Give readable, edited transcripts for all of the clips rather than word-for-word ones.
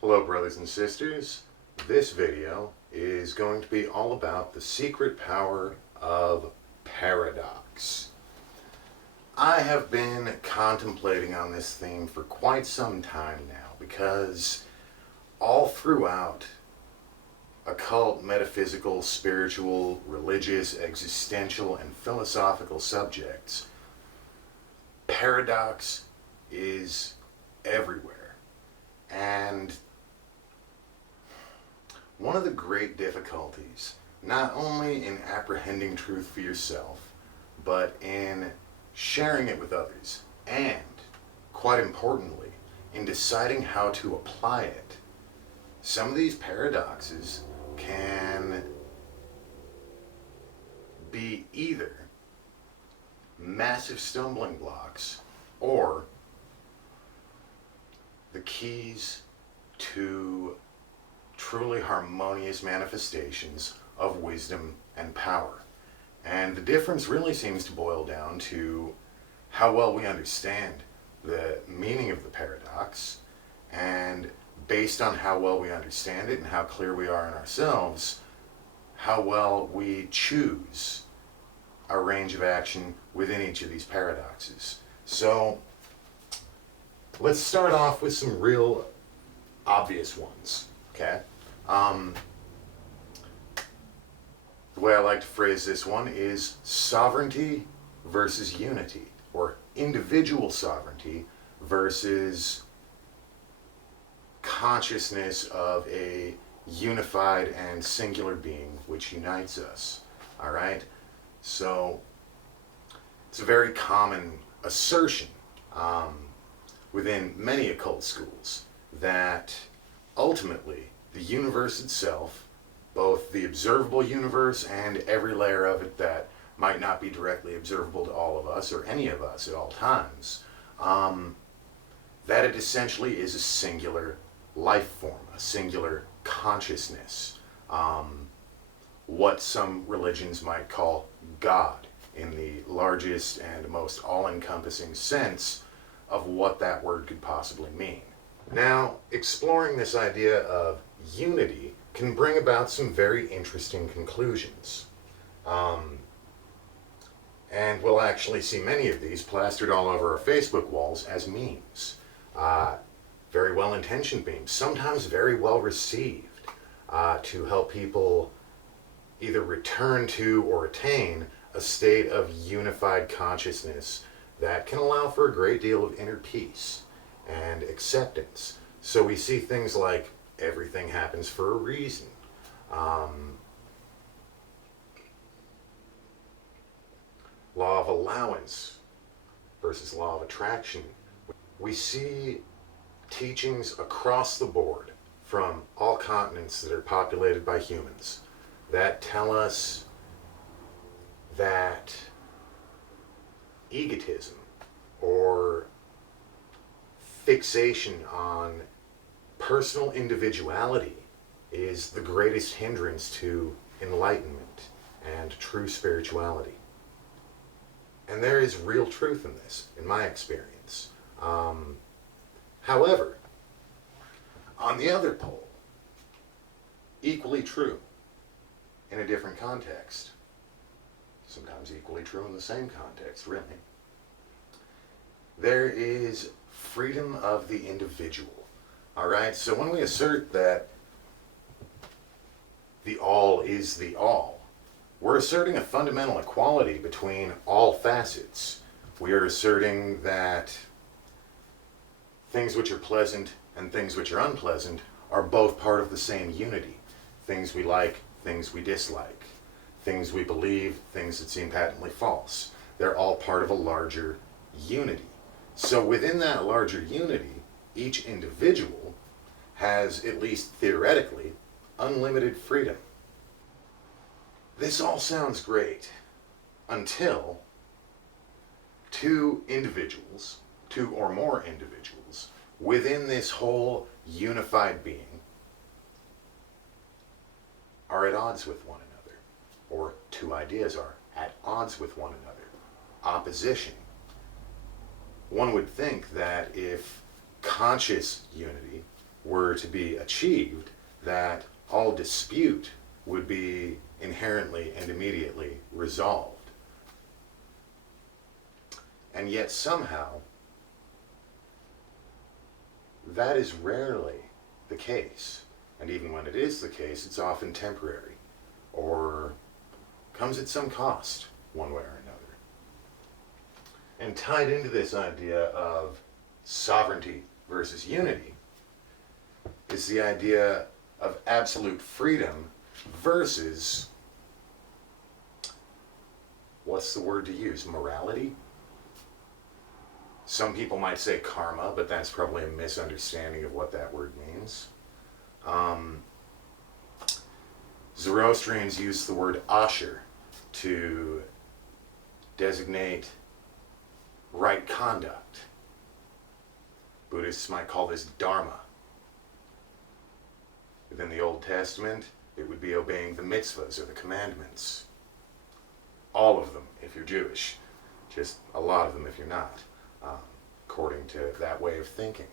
Hello brothers and sisters. This video is going to be all about the secret power of paradox. I have been contemplating on this theme for quite some time now because all throughout occult, metaphysical, spiritual, religious, existential, and philosophical subjects, paradox is everywhere. And one of the great difficulties, not only in apprehending truth for yourself, but in sharing it with others, and, quite importantly, in deciding how to apply it. Some of these paradoxes can be either massive stumbling blocks or the keys to truly harmonious manifestations of wisdom and power. And the difference really seems to boil down to how well we understand the meaning of the paradox, and based on how well we understand it and how clear we are in ourselves, how well we choose our range of action within each of these paradoxes. So let's start off with some real obvious ones. Okay. The way I like to phrase this one is sovereignty versus unity, or individual sovereignty versus consciousness of a unified and singular being which unites us. All right? So it's a very common assertion within many occult schools that ultimately the universe itself, both the observable universe and every layer of it that might not be directly observable to all of us or any of us at all times, that it essentially is a singular life form, a singular consciousness, what some religions might call God in the largest and most all-encompassing sense of what that word could possibly mean. Now, exploring this idea of unity can bring about some very interesting conclusions. And we'll actually see many of these plastered all over our Facebook walls as memes. Very well-intentioned memes, sometimes very well received, to help people either return to or attain a state of unified consciousness that can allow for a great deal of inner peace and acceptance. So we see things like everything happens for a reason. Law of allowance versus law of attraction. We see teachings across the board from all continents that are populated by humans that tell us that egotism or fixation on personal individuality is the greatest hindrance to enlightenment and true spirituality. And there is real truth in this, in my experience. However, on the other pole, equally true in a different context, sometimes equally true in the same context, really, there is freedom of the individual. All right, so when we assert that the all is the all, we're asserting a fundamental equality between all facets. We are asserting that things which are pleasant and things which are unpleasant are both part of the same unity. Things we like, things we dislike, things we believe, things that seem patently false. They're all part of a larger unity. So within that larger unity, each individual has, at least theoretically, unlimited freedom. This all sounds great until two individuals, two or more individuals, within this whole unified being are at odds with one another, or two ideas are at odds with one another, opposition. One would think that if conscious unity were to be achieved, that all dispute would be inherently and immediately resolved. And yet somehow, that is rarely the case. And even when it is the case, it's often temporary, or comes at some cost, one way or another. And tied into this idea of sovereignty versus unity is the idea of absolute freedom versus, what's the word to use, morality? Some people might say karma, but that's probably a misunderstanding of what that word means. Zoroastrians use the word asher to designate right conduct. Buddhists might call this dharma. Within the Old Testament, it would be obeying the mitzvahs or the commandments. All of them, if you're Jewish. Just a lot of them if you're not, according to that way of thinking.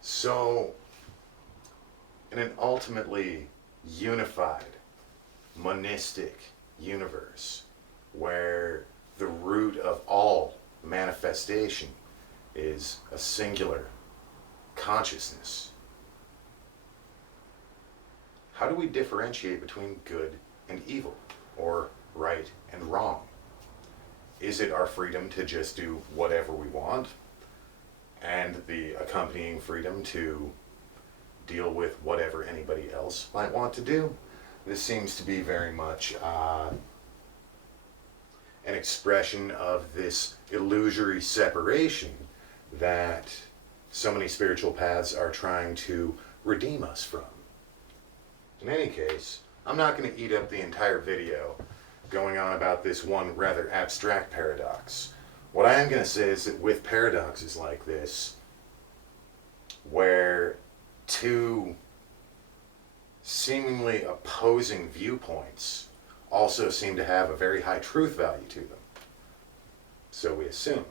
So, in an ultimately unified, monistic universe, where the root of all manifestation is a singular consciousness, how do we differentiate between good and evil, or right and wrong? Is it our freedom to just do whatever we want, and the accompanying freedom to deal with whatever anybody else might want to do? This seems to be very much an expression of this illusory separation that so many spiritual paths are trying to redeem us from. In any case, I'm not going to eat up the entire video going on about this one rather abstract paradox. What I am going to say is that with paradoxes like this, where two seemingly opposing viewpoints also seem to have a very high truth value to them, so we assume.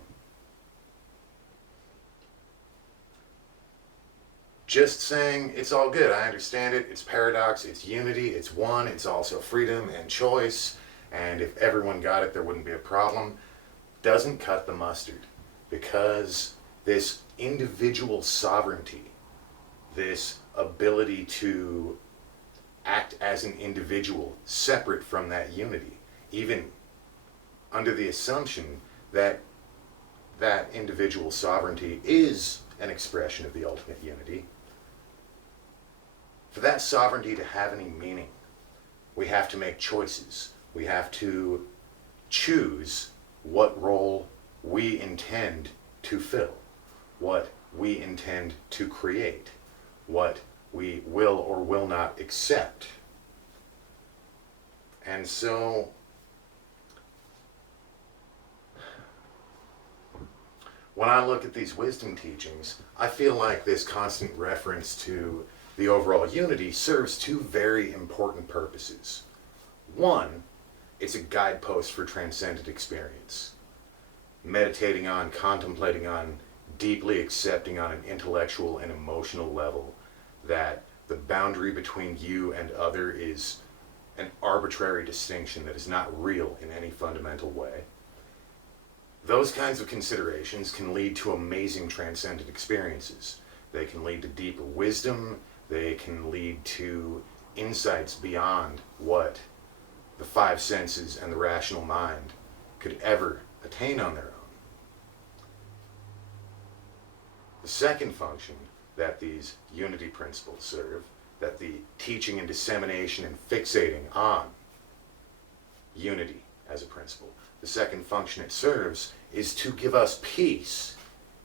Just saying, it's all good, I understand it, it's paradox, it's unity, it's one, it's also freedom and choice, and if everyone got it, there wouldn't be a problem, doesn't cut the mustard. Because this individual sovereignty, this ability to act as an individual separate from that unity, even under the assumption that that individual sovereignty is an expression of the ultimate unity, for that sovereignty to have any meaning, we have to make choices. We have to choose what role we intend to fill, what we intend to create, what we will or will not accept. And so, when I look at these wisdom teachings, I feel like this constant reference to the overall unity serves two very important purposes. One, it's a guidepost for transcendent experience. Meditating on, contemplating on, deeply accepting on an intellectual and emotional level that the boundary between you and other is an arbitrary distinction that is not real in any fundamental way. Those kinds of considerations can lead to amazing transcendent experiences. They can lead to deeper wisdom. They can lead to insights beyond what the five senses and the rational mind could ever attain on their own. The second function that these unity principles serve, that the teaching and dissemination and fixating on unity as a principle, the second function it serves is to give us peace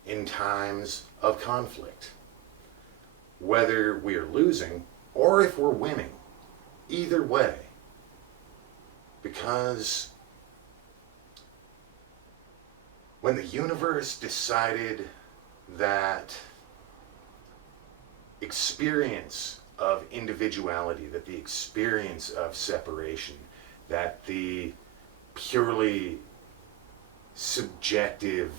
in times of conflict. Whether we are losing or if we're winning, either way. Because when the universe decided that experience of individuality, that the experience of separation, that the purely subjective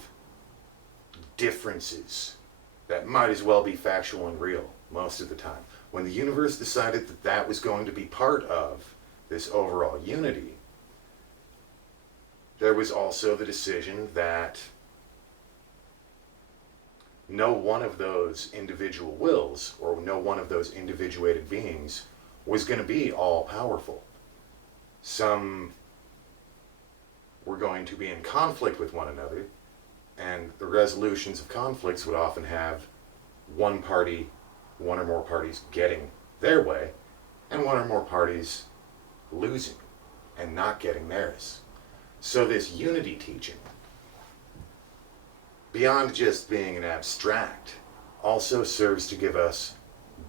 differences that might as well be factual and real most of the time. When the universe decided that that was going to be part of this overall unity, there was also the decision that no one of those individual wills, or no one of those individuated beings, was going to be all powerful. Some were going to be in conflict with one another, and the resolutions of conflicts would often have one party, one or more parties getting their way, and one or more parties losing and not getting theirs. So this unity teaching, beyond just being an abstract, also serves to give us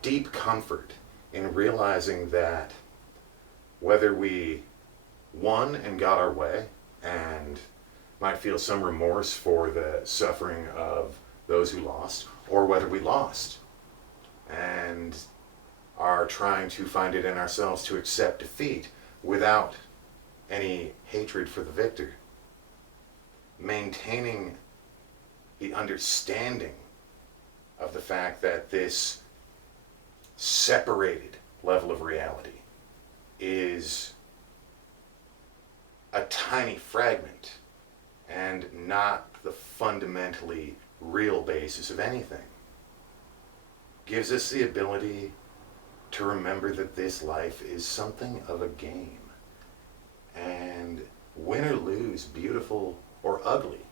deep comfort in realizing that whether we won and got our way and might feel some remorse for the suffering of those who lost, or whether we lost and are trying to find it in ourselves to accept defeat without any hatred for the victor, maintaining the understanding of the fact that this separated level of reality is a tiny fragment and not the fundamentally real basis of anything, gives us the ability to remember that this life is something of a game. And win or lose, beautiful or ugly,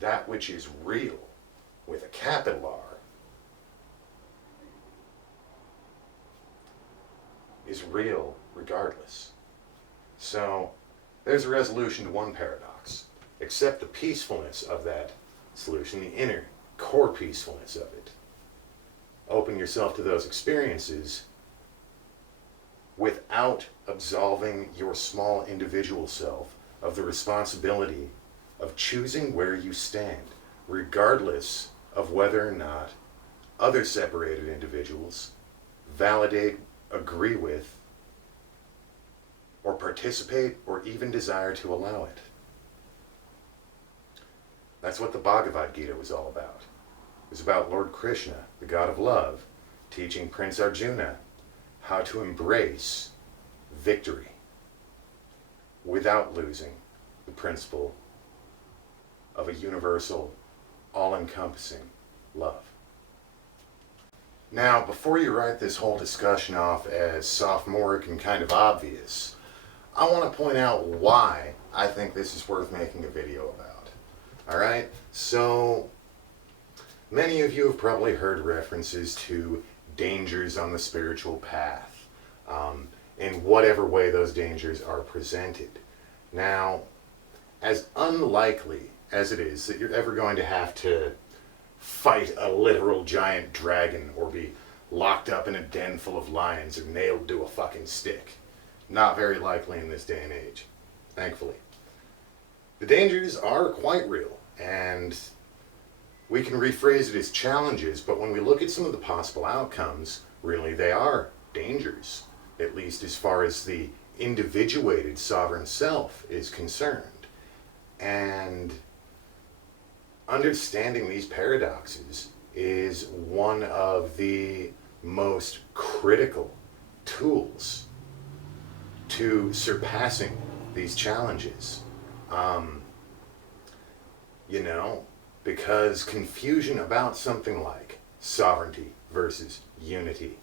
that which is real, with a capital R, is real regardless. So there's a resolution to one paradox. Accept the peacefulness of that solution, the inner core peacefulness of it. Open yourself to those experiences without absolving your small individual self of the responsibility of choosing where you stand, regardless of whether or not other separated individuals validate, agree with, or participate, or even desire to allow it. That's what the Bhagavad Gita was all about. It was about Lord Krishna, the God of love, teaching Prince Arjuna how to embrace victory without losing the principle of a universal, all-encompassing love. Now, before you write this whole discussion off as sophomoric and kind of obvious, I want to point out why I think this is worth making a video about. Alright? So, many of you have probably heard references to dangers on the spiritual path, in whatever way those dangers are presented. Now, as unlikely as it is that you're ever going to have to fight a literal giant dragon or be locked up in a den full of lions or nailed to a fucking stick, not very likely in this day and age, thankfully. The dangers are quite real, and we can rephrase it as challenges, but when we look at some of the possible outcomes, really they are dangers, at least as far as the individuated sovereign self is concerned. And understanding these paradoxes is one of the most critical tools to surpassing these challenges. Because confusion about something like sovereignty versus unity,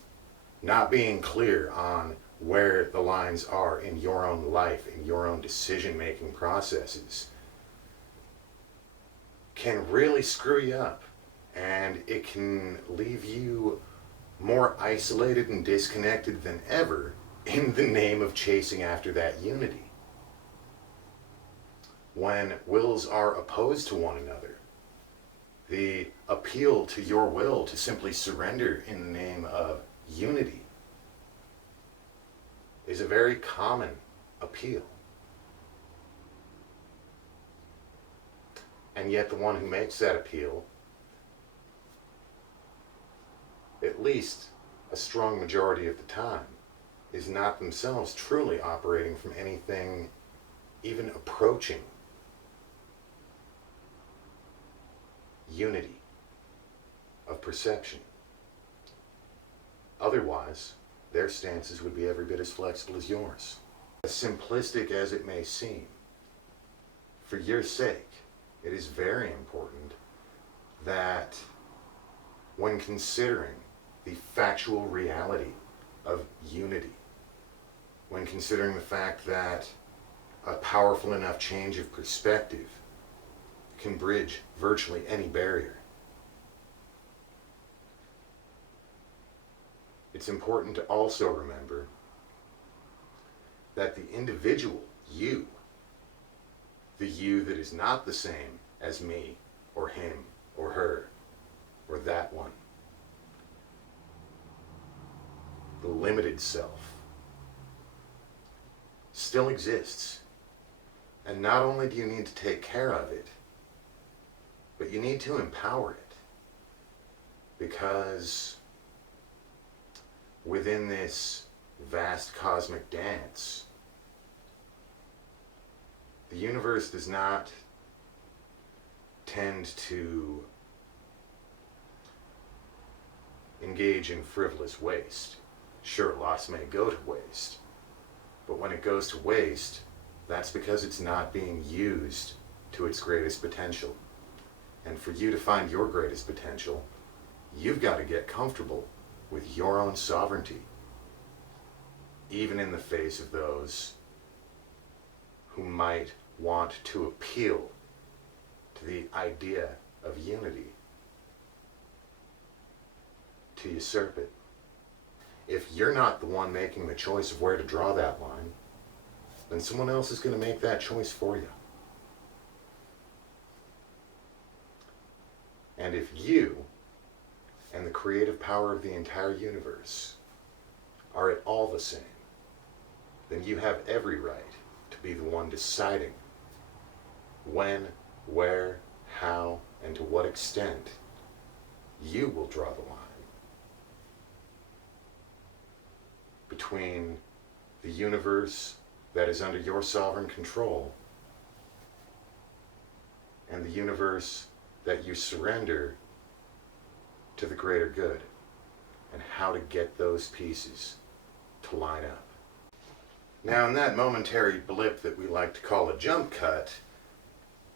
not being clear on where the lines are in your own life, in your own decision-making processes, can really screw you up, and it can leave you more isolated and disconnected than ever in the name of chasing after that unity. When wills are opposed to one another, the appeal to your will to simply surrender in the name of unity is a very common appeal. And yet the one who makes that appeal, at least a strong majority of the time, is not themselves truly operating from anything even approaching unity of perception. Otherwise, their stances would be every bit as flexible as yours. As simplistic as it may seem, for your sake, it is very important that when considering the factual reality of unity, when considering the fact that a powerful enough change of perspective can bridge virtually any barrier, it's important to also remember that the individual you, the you that is not the same as me or him or her or that one, the limited self, still exists. And not only do you need to take care of it, but you need to empower it. Because within this vast cosmic dance, the universe does not tend to engage in frivolous waste. Sure, lots may go to waste, but when it goes to waste, that's because it's not being used to its greatest potential. And for you to find your greatest potential, you've got to get comfortable with your own sovereignty, even in the face of those who might want to appeal to the idea of unity, to usurp it. If you're not the one making the choice of where to draw that line, then someone else is going to make that choice for you. And if you and the creative power of the entire universe are at all the same, then you have every right to be the one deciding when, where, how, and to what extent you will draw the line between the universe that is under your sovereign control and the universe that you surrender to the greater good, and how to get those pieces to line up. Now, in that momentary blip that we like to call a jump cut,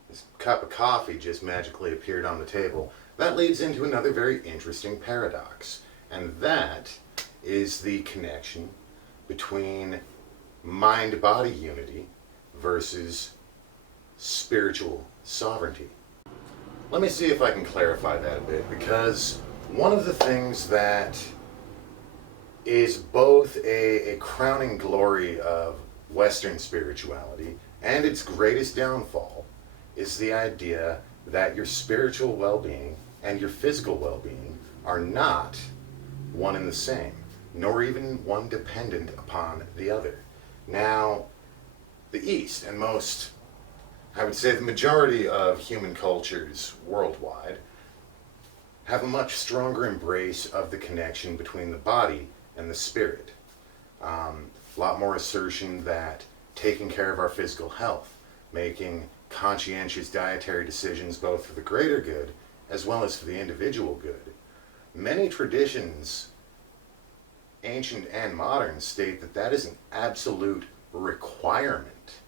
this cup of coffee just magically appeared on the table. That leads into another very interesting paradox, and that is the connection between mind-body unity versus spiritual sovereignty. Let me see if I can clarify that a bit, because one of the things that is both a crowning glory of Western spirituality and its greatest downfall is the idea that your spiritual well-being and your physical well-being are not one and the same, nor even one dependent upon the other. Now, the East, and most, I would say the majority of human cultures worldwide, have a much stronger embrace of the connection between the body and the spirit. A lot more assertion that taking care of our physical health, making conscientious dietary decisions both for the greater good as well as for the individual good. Many traditions, ancient and modern, state that that is an absolute requirement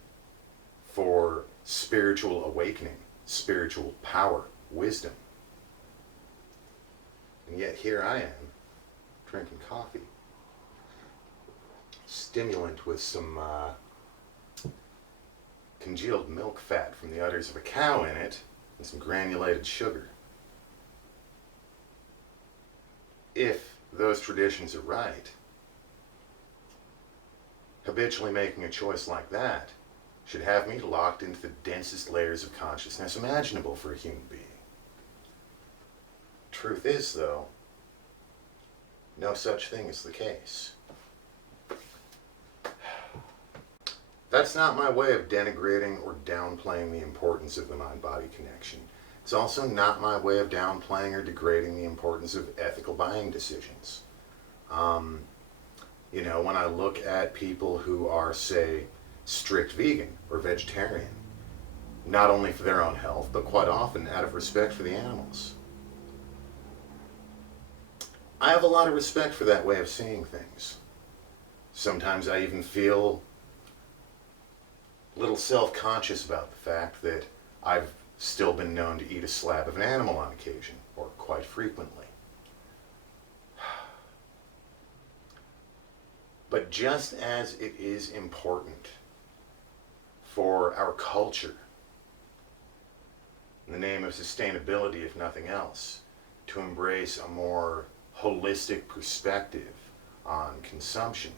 for spiritual awakening, spiritual power, wisdom. And yet here I am, drinking coffee. Stimulant with some congealed milk fat from the udders of a cow in it, and some granulated sugar. If those traditions are right, habitually making a choice like that should have me locked into the densest layers of consciousness imaginable for a human being. Truth is, though, no such thing is the case. That's not my way of denigrating or downplaying the importance of the mind-body connection. It's also not my way of downplaying or degrading the importance of ethical buying decisions. You know, when I look at people who are, say, strict vegan or vegetarian, not only for their own health, but quite often out of respect for the animals. I have a lot of respect for that way of seeing things. Sometimes I even feel a little self-conscious about the fact that I've still been known to eat a slab of an animal on occasion, or quite frequently. But just as it is important for our culture, in the name of sustainability if nothing else, to embrace a more holistic perspective on consumption,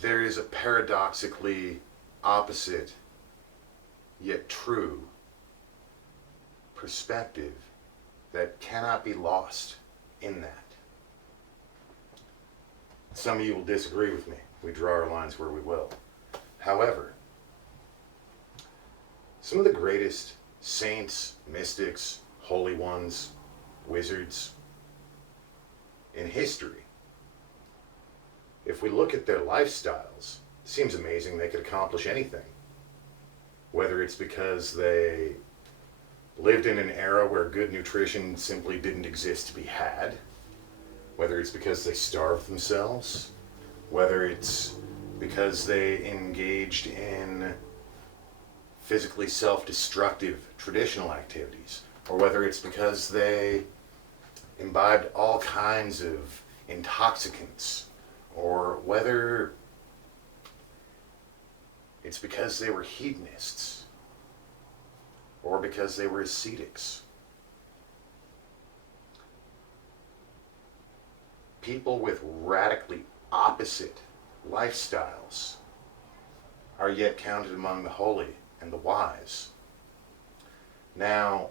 there is a paradoxically opposite yet true perspective that cannot be lost in that. Some of you will disagree with me. We draw our lines where we will. However, some of the greatest saints, mystics, holy ones, wizards in history, if we look at their lifestyles, it seems amazing they could accomplish anything. Whether it's because they lived in an era where good nutrition simply didn't exist to be had, whether it's because they starved themselves, whether it's because they engaged in physically self-destructive traditional activities, or whether it's because they imbibed all kinds of intoxicants, or whether it's because they were hedonists, or because they were ascetics. People with radically opposite lifestyles are yet counted among the holy and the wise. Now,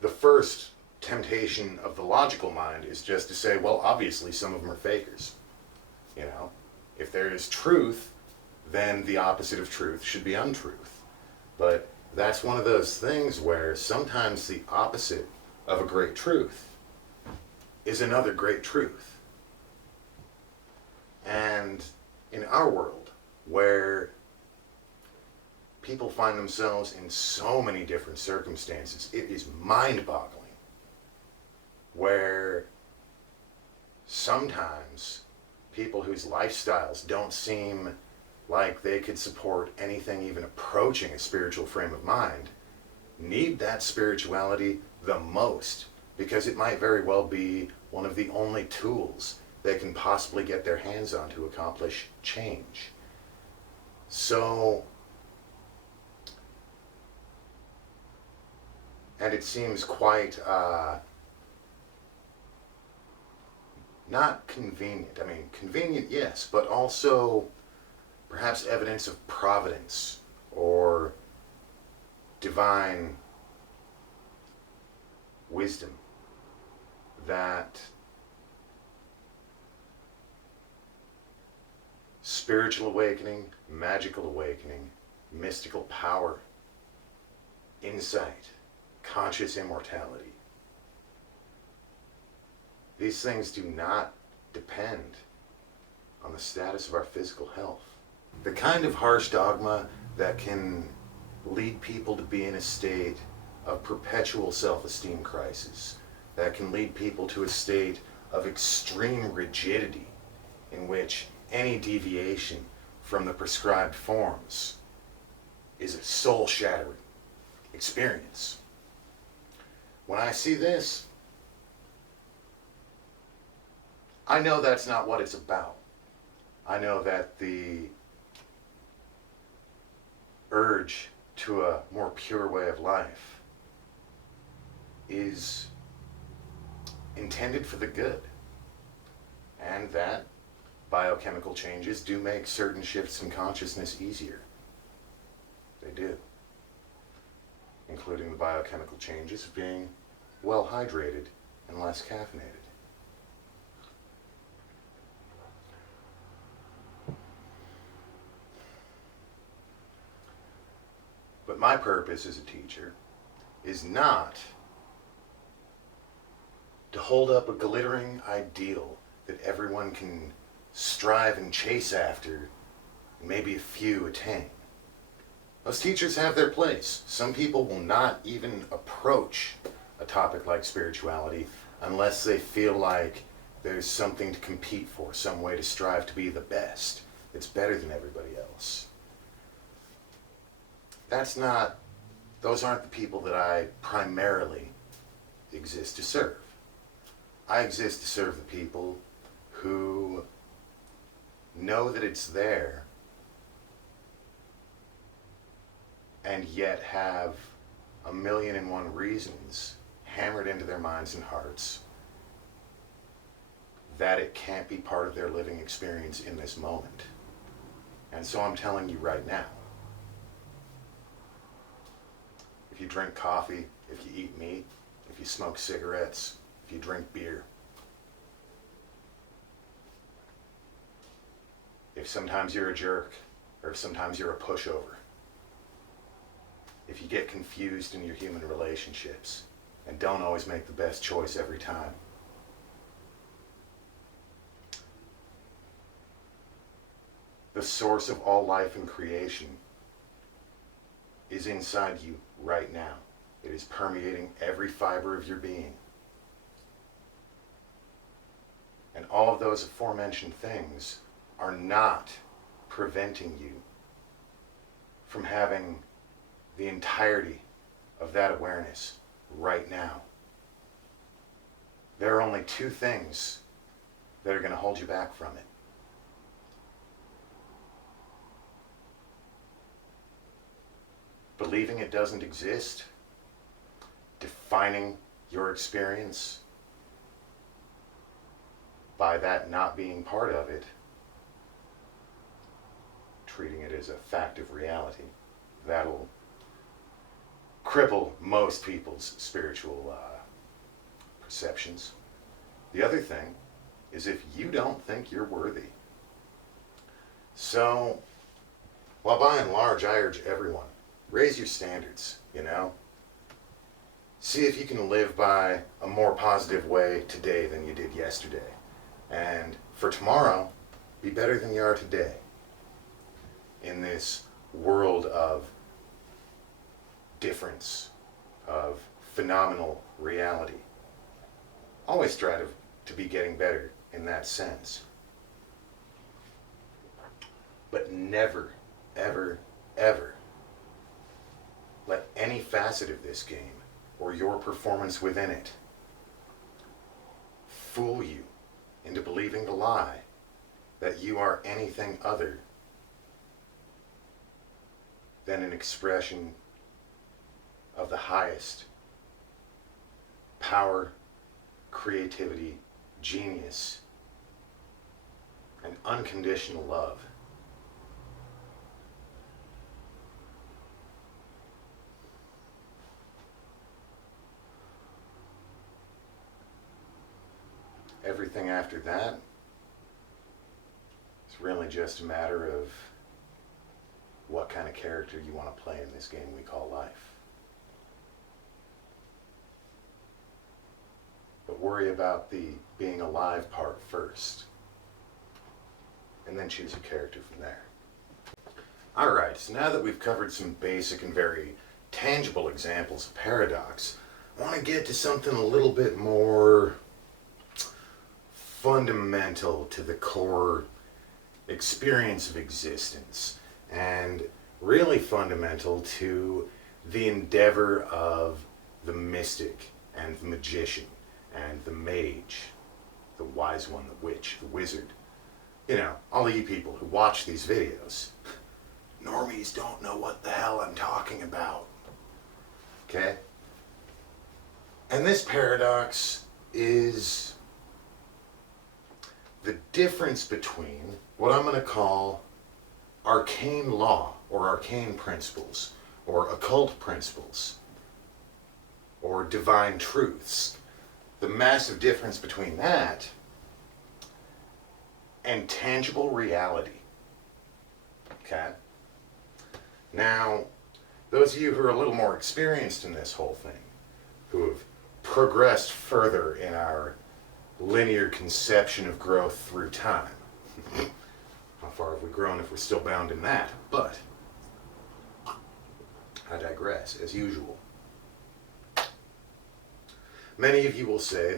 the first temptation of the logical mind is just to say, well, obviously some of them are fakers. You know, if there is truth, then the opposite of truth should be untruth. But that's one of those things where sometimes the opposite of a great truth is another great truth. And in our world, where people find themselves in so many different circumstances, it is mind-boggling. Where sometimes people whose lifestyles don't seem like they could support anything even approaching a spiritual frame of mind need that spirituality the most, because it might very well be one of the only tools they can possibly get their hands on to accomplish change. So, and it seems quite not convenient. I mean, convenient, yes, but also perhaps evidence of providence or divine wisdom that spiritual awakening, magical awakening, mystical power, insight, conscious immortality, these things do not depend on the status of our physical health. The kind of harsh dogma that can lead people to be in a state of perpetual self-esteem crisis, that can lead people to a state of extreme rigidity in which any deviation from the prescribed forms is a soul-shattering experience. When I see this, I know that's not what it's about. I know that the urge to a more pure way of life is intended for the good, and that biochemical changes do make certain shifts in consciousness easier. They do, including the biochemical changes of being well hydrated and less caffeinated. But my purpose as a teacher is not to hold up a glittering ideal that everyone can strive and chase after and maybe a few attain. Those teachers have their place. Some people will not even approach a topic like spirituality unless they feel like there's something to compete for, some way to strive to be the best that's better than everybody else. Those aren't the people that I primarily exist to serve. I exist to serve the people who know that it's there and yet have 1,000,001 reasons hammered into their minds and hearts that it can't be part of their living experience in this moment. And so I'm telling you right now, if you drink coffee, if you eat meat, if you smoke cigarettes, if you drink beer, if sometimes you're a jerk, or if sometimes you're a pushover, if you get confused in your human relationships and don't always make the best choice every time, the source of all life and creation is inside you right now. It is permeating every fiber of your being. And all of those aforementioned things are not preventing you from having the entirety of that awareness right now. There are only two things that are going to hold you back from it. Believing it doesn't exist, defining your experience by that not being part of it, treating it as a fact of reality. That'll cripple most people's spiritual perceptions. The other thing is if you don't think you're worthy. So, while by and large I urge everyone, raise your standards, See if you can live by a more positive way today than you did yesterday. And for tomorrow, be better than you are today. In this world of difference, of phenomenal reality. Always strive to be getting better in that sense. But never, ever, ever let any facet of this game or your performance within it fool you into believing the lie that you are anything other than an expression of the highest power, creativity, genius, and unconditional love. Everything after that is really just a matter of what kind of character you want to play in this game we call life. But worry about the being alive part first, and then choose your character from there. Alright, so now that we've covered some basic and very tangible examples of paradox, I want to get to something a little bit more fundamental to the core experience of existence, and really fundamental to the endeavor of the mystic and the magician and the mage, the wise one, the witch, the wizard. All of you people who watch these videos, normies don't know what the hell I'm talking about. Okay? And this paradox is the difference between what I'm going to call arcane law or arcane principles or occult principles or divine truths. The massive difference between that and tangible reality. Okay? Now, those of you who are a little more experienced in this whole thing, who have progressed further in our linear conception of growth through time. How far have we grown if we're still bound in that, but I digress, as usual. Many of you will say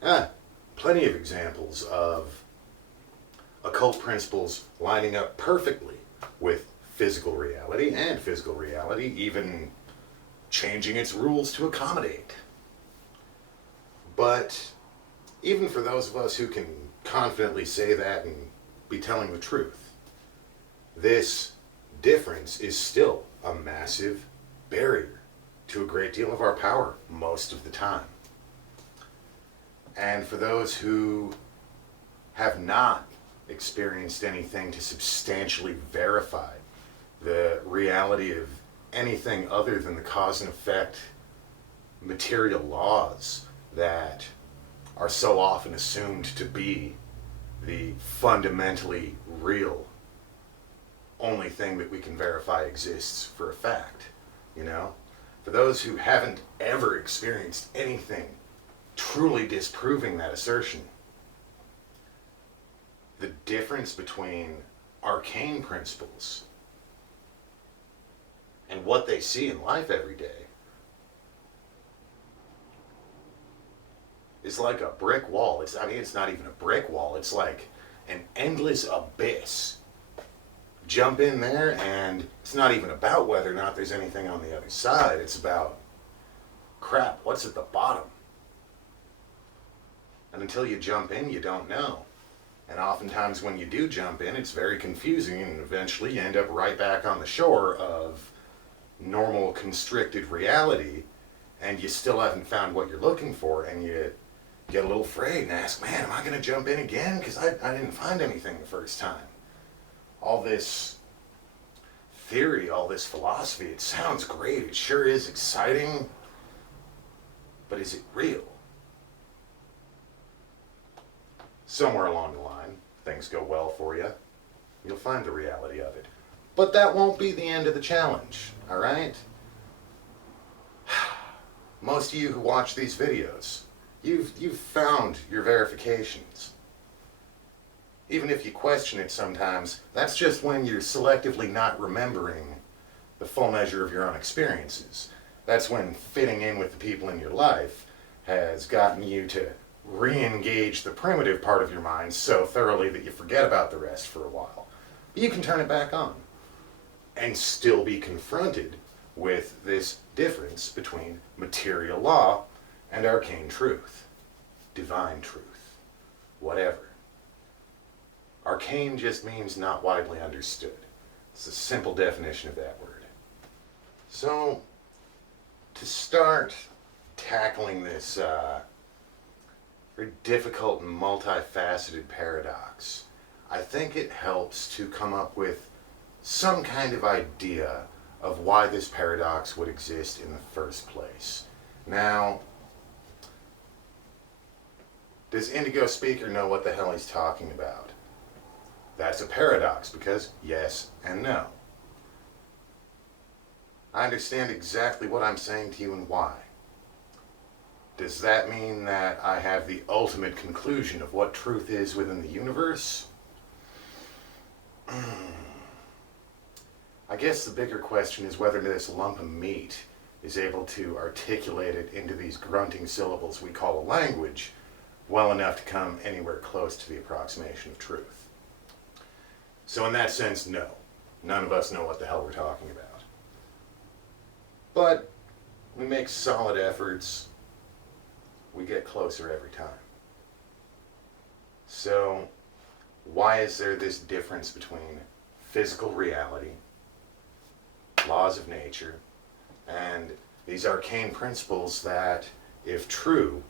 that, plenty of examples of occult principles lining up perfectly with physical reality, and physical reality even changing its rules to accommodate. But even for those of us who can confidently say that and be telling the truth, this difference is still a massive barrier to a great deal of our power most of the time. And for those who have not experienced anything to substantially verify the reality of anything other than the cause and effect material laws that are so often assumed to be the fundamentally real only thing that we can verify exists for a fact, you know? For those who haven't ever experienced anything truly disproving that assertion, the difference between arcane principles and what they see in life every day is like a brick wall. It's not even a brick wall. It's like an endless abyss. Jump in there and it's not even about whether or not there's anything on the other side. It's about, crap, what's at the bottom? And until you jump in, you don't know. And oftentimes when you do jump in, it's very confusing, and eventually you end up right back on the shore of normal constricted reality, and you still haven't found what you're looking for, and you get a little afraid and ask, man, am I going to jump in again? Because I didn't find anything the first time. All this theory, all this philosophy, it sounds great, it sure is exciting, but is it real? Somewhere along the line, things go well for you, you'll find the reality of it. But that won't be the end of the challenge, all right? Most of you who watch these videos, you've found your verifications. Even if you question it sometimes, that's just when you're selectively not remembering the full measure of your own experiences. That's when fitting in with the people in your life has gotten you to re-engage the primitive part of your mind so thoroughly that you forget about the rest for a while. But you can turn it back on and still be confronted with this difference between material law and arcane truth, divine truth, whatever. Arcane just means not widely understood. It's a simple definition of that word. So, to start tackling this very difficult and multifaceted paradox, I think it helps to come up with some kind of idea of why this paradox would exist in the first place. Now, does Indigo Speaker know what the hell he's talking about? That's a paradox because yes and no. I understand exactly what I'm saying to you and why. Does that mean that I have the ultimate conclusion of what truth is within the universe? I guess the bigger question is whether this lump of meat is able to articulate it into these grunting syllables we call a language well enough to come anywhere close to the approximation of truth. So in that sense, no. None of us know what the hell we're talking about. But we make solid efforts. We get closer every time. So, why is there this difference between physical reality, laws of nature, and these arcane principles that, if true,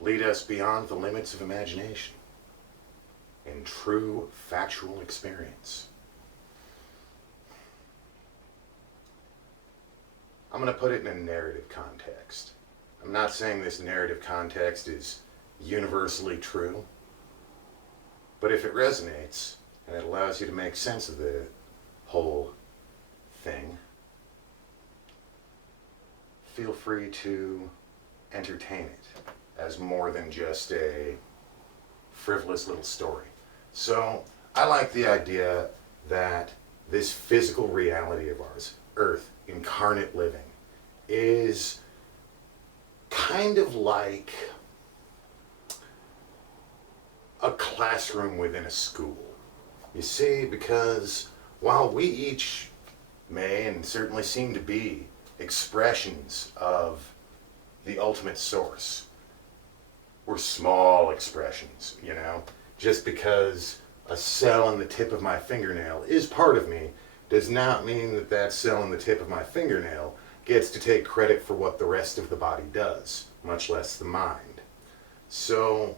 lead us beyond the limits of imagination in true factual experience? I'm going to put it in a narrative context. I'm not saying this narrative context is universally true, but if it resonates and it allows you to make sense of the whole thing, feel free to entertain it as more than just a frivolous little story. So, I like the idea that this physical reality of ours, Earth, incarnate living, is kind of like a classroom within a school. You see, because while we each may and certainly seem to be expressions of the ultimate source, we're small expressions, you know? Just because a cell in the tip of my fingernail is part of me does not mean that that cell in the tip of my fingernail gets to take credit for what the rest of the body does, much less the mind. So,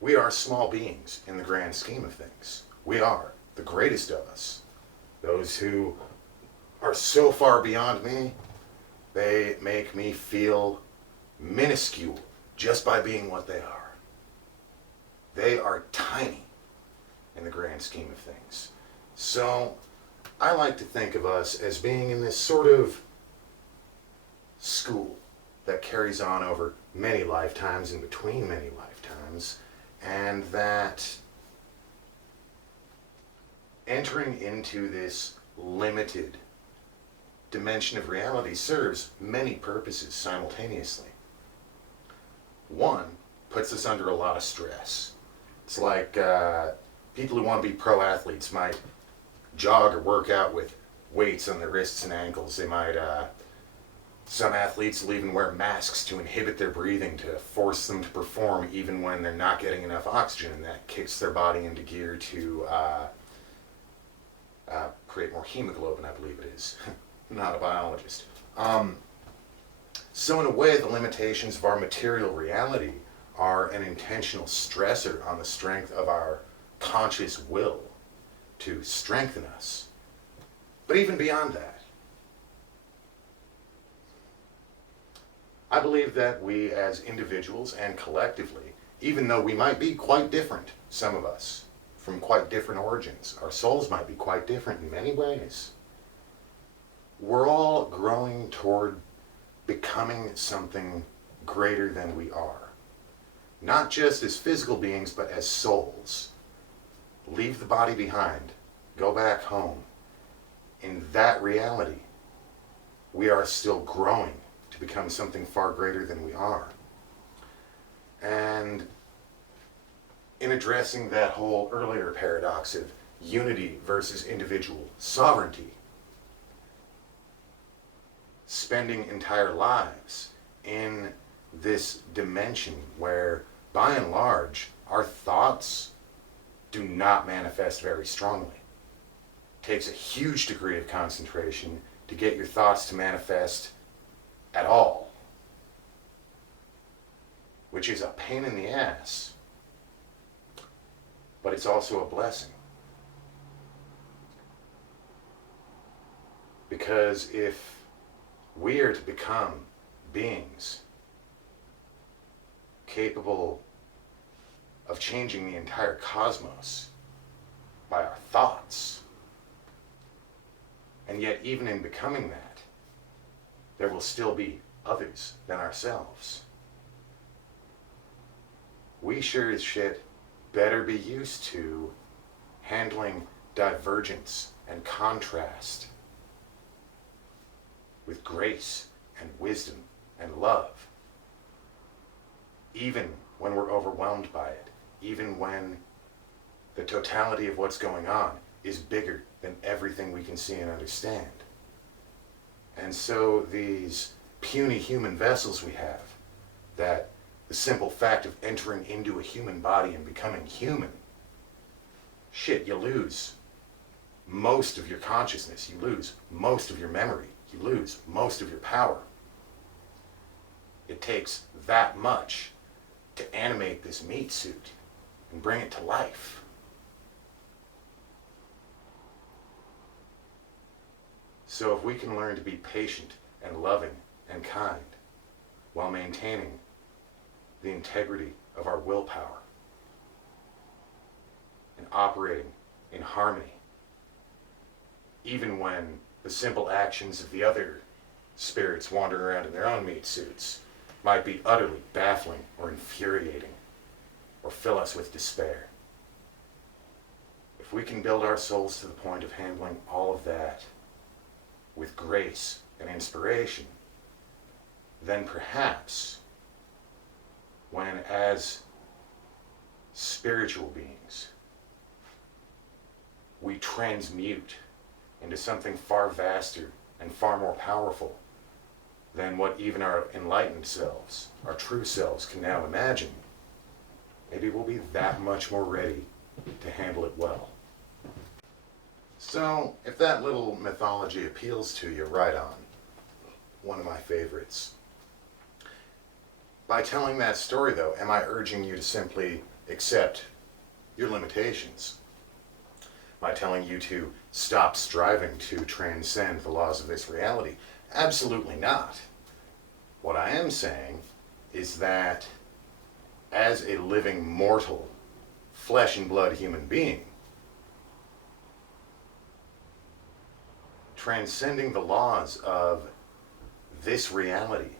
we are small beings in the grand scheme of things. We are the greatest of us. Those who are so far beyond me, they make me feel minuscule just by being what they are. They are tiny in the grand scheme of things. So, I like to think of us as being in this sort of school that carries on over many lifetimes and between many lifetimes, and that entering into this limited dimension of reality serves many purposes simultaneously. One, puts us under a lot of stress. It's like people who want to be pro athletes might jog or work out with weights on their wrists and ankles. They might, some athletes will even wear masks to inhibit their breathing to force them to perform even when they're not getting enough oxygen, and that kicks their body into gear to create more hemoglobin, I believe it is. Not a biologist. So in a way, the limitations of our material reality are an intentional stressor on the strength of our conscious will to strengthen us. But even beyond that, I believe that we as individuals and collectively, even though we might be quite different, some of us, from quite different origins, our souls might be quite different in many ways, we're all growing toward becoming something greater than we are. Not just as physical beings, but as souls. Leave the body behind. Go back home. In that reality, we are still growing to become something far greater than we are. And in addressing that whole earlier paradox of unity versus individual sovereignty, spending entire lives in this dimension where, by and large, our thoughts do not manifest very strongly. It takes a huge degree of concentration to get your thoughts to manifest at all, which is a pain in the ass, but it's also a blessing. Because if we are to become beings capable of changing the entire cosmos by our thoughts, and yet even in becoming that, there will still be others than ourselves. We sure as shit better be used to handling divergence and contrast with grace and wisdom and love, even when we're overwhelmed by it, even when the totality of what's going on is bigger than everything we can see and understand. And so these puny human vessels we have, that the simple fact of entering into a human body and becoming human, shit, you lose most of your consciousness, you lose most of your memory, you lose most of your power. It takes that much to animate this meat suit and bring it to life. So if we can learn to be patient and loving and kind while maintaining the integrity of our willpower and operating in harmony, even when the simple actions of the other spirits wandering around in their own meat suits might be utterly baffling or infuriating or fill us with despair. we can build our souls to the point of handling all of that with grace and inspiration, then perhaps when as spiritual beings we transmute into something far vaster and far more powerful than what even our enlightened selves, our true selves, can now imagine, maybe we'll be that much more ready to handle it well. So, if that little mythology appeals to you, right on. One of my favorites. By telling that story, though, am I urging you to simply accept your limitations? Am I telling you to stop striving to transcend the laws of this reality? Absolutely not. What I am saying is that as a living, mortal, flesh and blood human being, transcending the laws of this reality,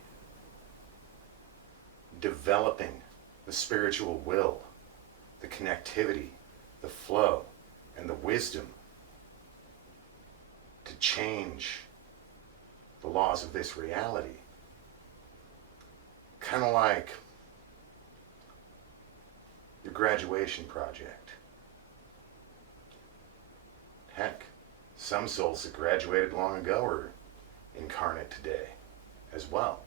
developing the spiritual will, the connectivity, the flow, and the wisdom to change the laws of this reality. Kind of like your graduation project. Heck, some souls that graduated long ago are incarnate today as well,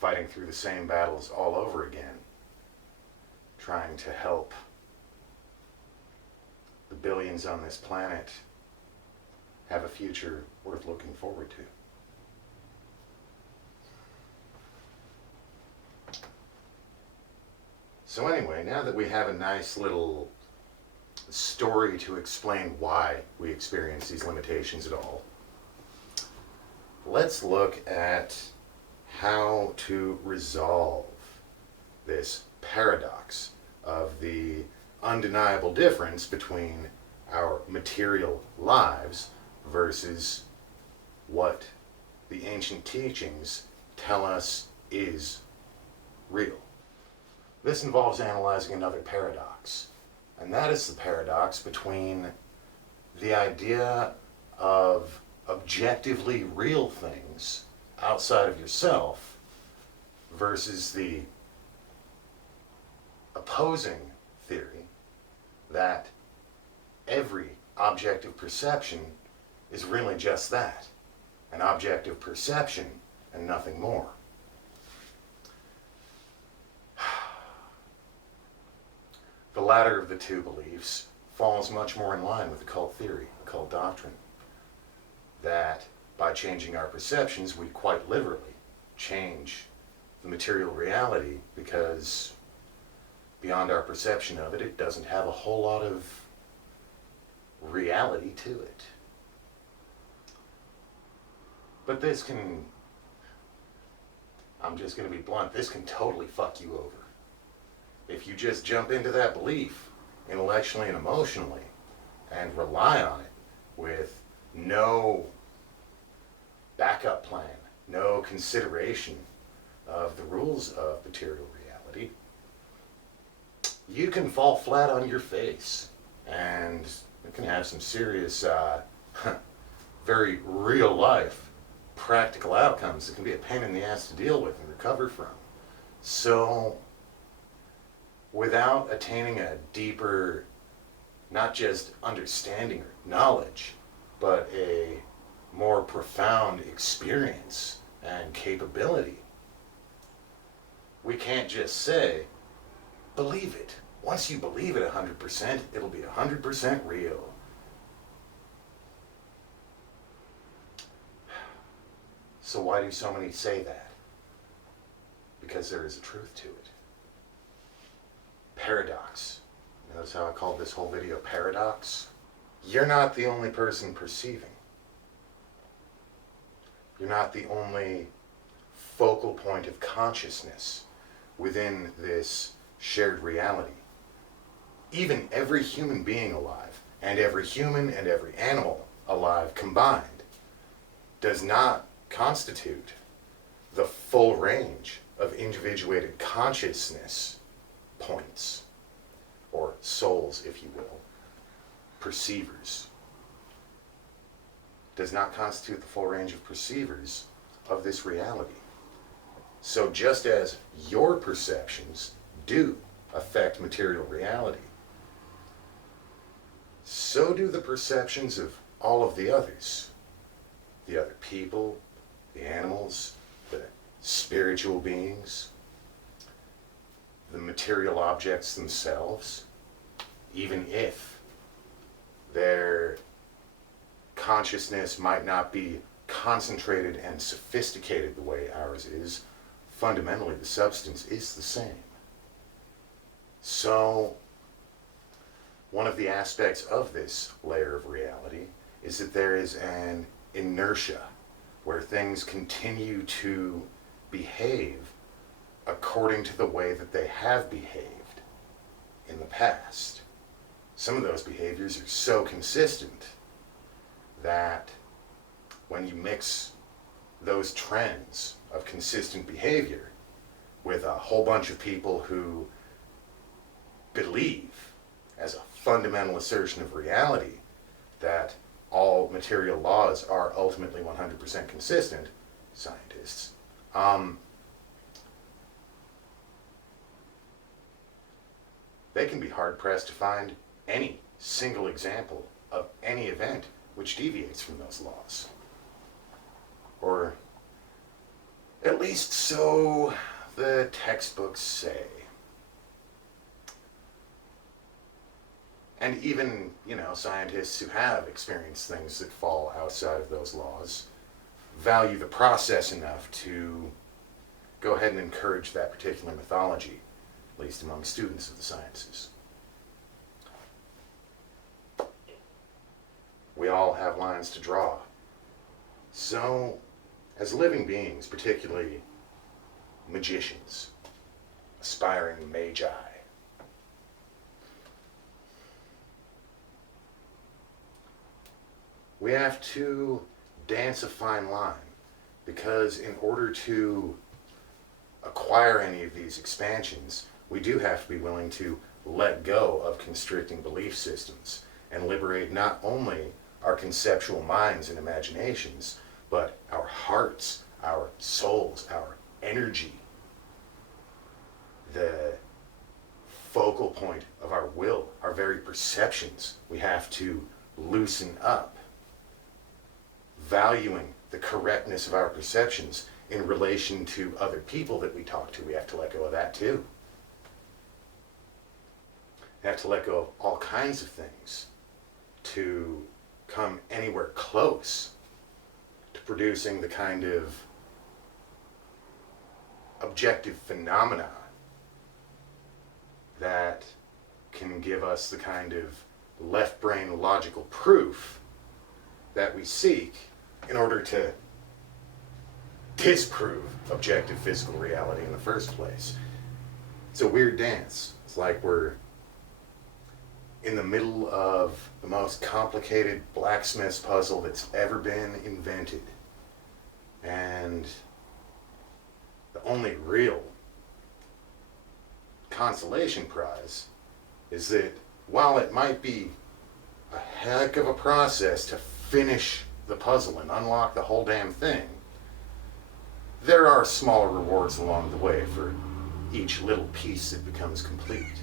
fighting through the same battles all over again, trying to help the billions on this planet have a future worth looking forward to. So anyway, now that we have a nice little story to explain why we experience these limitations at all, let's look at how to resolve this paradox of the undeniable difference between our material lives versus what the ancient teachings tell us is real. This involves analyzing another paradox, and that is the paradox between the idea of objectively real things outside of yourself versus the opposing theory that every objective perception is really just that, an objective perception and nothing more. The latter of the two beliefs falls much more in line with the cult theory, cult doctrine, that by changing our perceptions, we quite literally change the material reality, because beyond our perception of it, it doesn't have a whole lot of reality to it. But this can, I'm just going to be blunt, this can totally fuck you over. If you just jump into that belief intellectually and emotionally and rely on it with no backup plan, no consideration of the rules of material reality, you can fall flat on your face, and it can have some serious, very real life practical outcomes that can be a pain in the ass to deal with and recover from. So, without attaining a deeper, not just understanding or knowledge, but a more profound experience and capability, we can't just say, believe it. Once you believe it 100%, it'll be 100% real. So why do so many say that? Because there is a truth to it. Paradox. Notice how I called this whole video paradox? You're not the only person perceiving. You're not the only focal point of consciousness within this shared reality. Even every human being alive, and every human and every animal alive combined, does not constitute the full range of individuated consciousness points, or souls, if you will, perceivers. Does not constitute the full range of perceivers of this reality. So just as your perceptions do affect material reality, so do the perceptions of all of the others. The other people, the animals, the spiritual beings, the material objects themselves, even if their consciousness might not be concentrated and sophisticated the way ours is, fundamentally the substance is the same. So, one of the aspects of this layer of reality is that there is an inertia where things continue to behave according to the way that they have behaved in the past. Some of those behaviors are so consistent that when you mix those trends of consistent behavior with a whole bunch of people who believe, as a fundamental assertion of reality, that all material laws are ultimately 100% consistent, scientists, they can be hard-pressed to find any single example of any event which deviates from those laws. Or at least so the textbooks say. And even, scientists who have experienced things that fall outside of those laws value the process enough to go ahead and encourage that particular mythology, at least among students of the sciences. We all have lines to draw. So, as living beings, particularly magicians, aspiring magi, we have to dance a fine line, because in order to acquire any of these expansions, we do have to be willing to let go of constricting belief systems and liberate not only our conceptual minds and imaginations, but our hearts, our souls, our energy, the focal point of our will, our very perceptions. We have to loosen up, valuing the correctness of our perceptions in relation to other people that we talk to. We have to let go of that too. We have to let go of all kinds of things to come anywhere close to producing the kind of objective phenomena that can give us the kind of left brain logical proof that we seek in order to disprove objective physical reality in the first place. It's a weird dance. It's like we're in the middle of the most complicated blacksmith's puzzle that's ever been invented. And the only real consolation prize is that while it might be a heck of a process to finish the puzzle and unlock the whole damn thing, there are smaller rewards along the way for each little piece that becomes complete.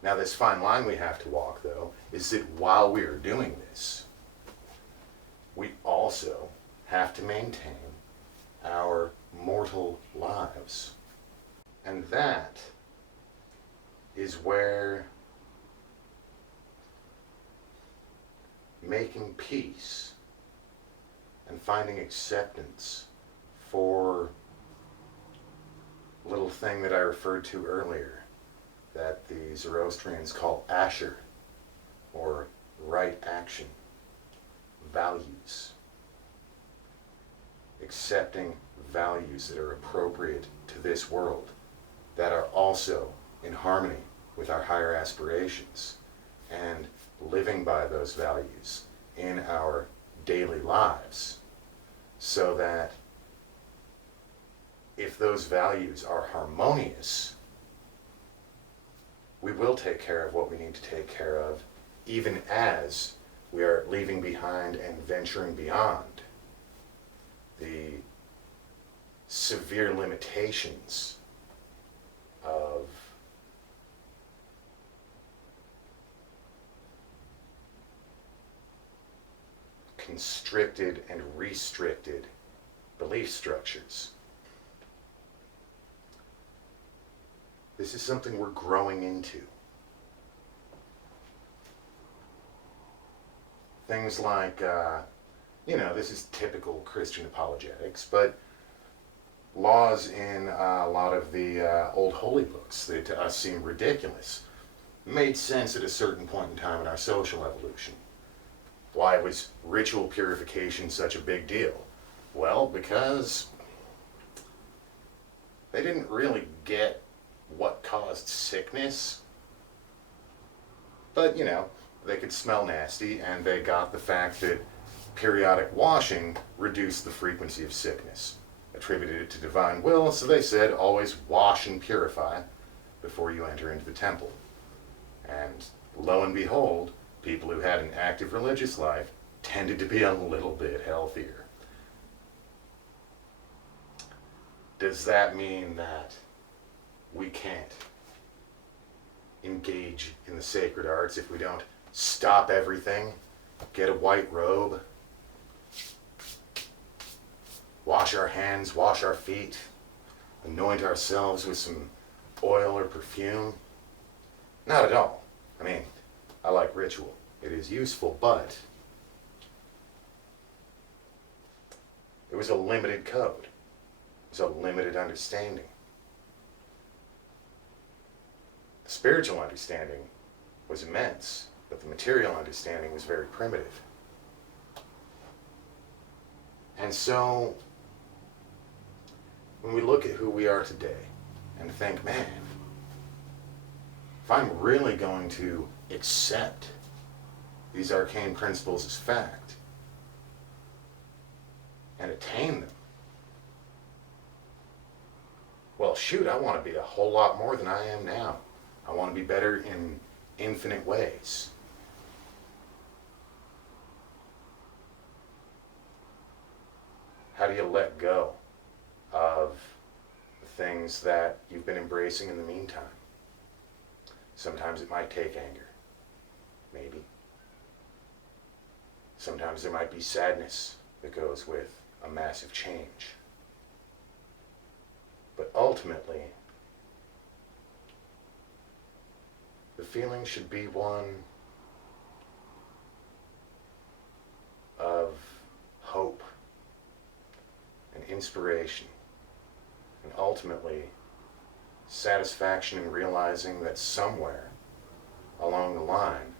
Now, this fine line we have to walk, though, is that while we are doing this, we also have to maintain our mortal lives. And that is where making peace and finding acceptance for a little thing that I referred to earlier, that the Zoroastrians call Asher, or right action, values. Accepting values that are appropriate to this world, that are also in harmony with our higher aspirations, and living by those values in our daily lives, so that if those values are harmonious, we will take care of what we need to take care of, even as we are leaving behind and venturing beyond the severe limitations of constricted and restricted belief structures. This is something we're growing into. Things like, this is typical Christian apologetics, but laws in a lot of the old holy books that to us seem ridiculous made sense at a certain point in time in our social evolution. Why was ritual purification such a big deal? Well, because they didn't really get what caused sickness, but they could smell nasty, and they got the fact that periodic washing reduced the frequency of sickness, attributed it to divine will, so they said always wash and purify before you enter into the temple. And lo and behold, people who had an active religious life tended to be a little bit healthier. Does that mean that we can't engage in the sacred arts if we don't stop everything, get a white robe, wash our hands, wash our feet, anoint ourselves with some oil or perfume? Not at all. I mean, I like ritual. It is useful, but it was a limited code. It was a limited understanding. The spiritual understanding was immense, but the material understanding was very primitive. And so, when we look at who we are today and think, man, if I'm really going to accept these arcane principles as fact and attain them, well, shoot, I want to be a whole lot more than I am now. I want to be better in infinite ways. How do you let go of the things that you've been embracing in the meantime? Sometimes it might take anger. Maybe. Sometimes there might be sadness that goes with a massive change. But ultimately, the feeling should be one of hope and inspiration, and ultimately satisfaction in realizing that somewhere along the line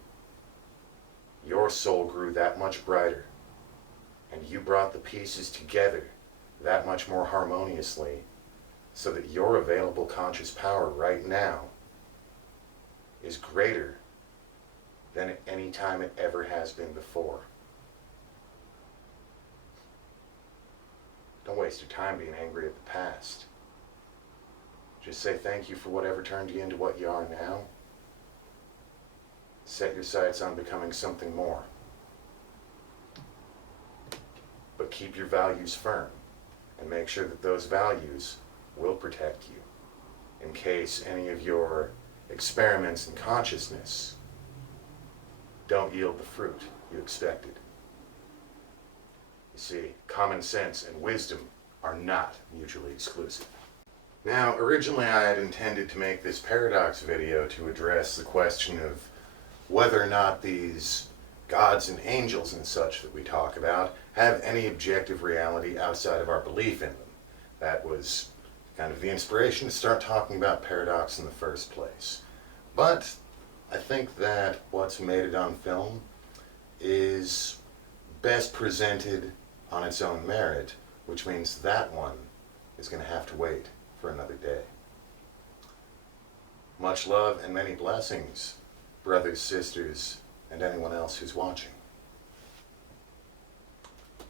your soul grew that much brighter, and you brought the pieces together that much more harmoniously, so that your available conscious power right now is greater than at any time it ever has been before. Don't waste your time being angry at the past. Just say thank you for whatever turned you into what you are now. Set your sights on becoming something more. But keep your values firm, and make sure that those values will protect you in case any of your experiments in consciousness don't yield the fruit you expected. You see, common sense and wisdom are not mutually exclusive. Now, originally I had intended to make this paradox video to address the question of whether or not these gods and angels and such that we talk about have any objective reality outside of our belief in them. That was kind of the inspiration to start talking about paradox in the first place. But I think that what's made it on film is best presented on its own merit, which means that one is going to have to wait for another day. Much love and many blessings, brothers, sisters, and anyone else who's watching.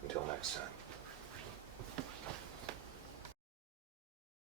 Until next time.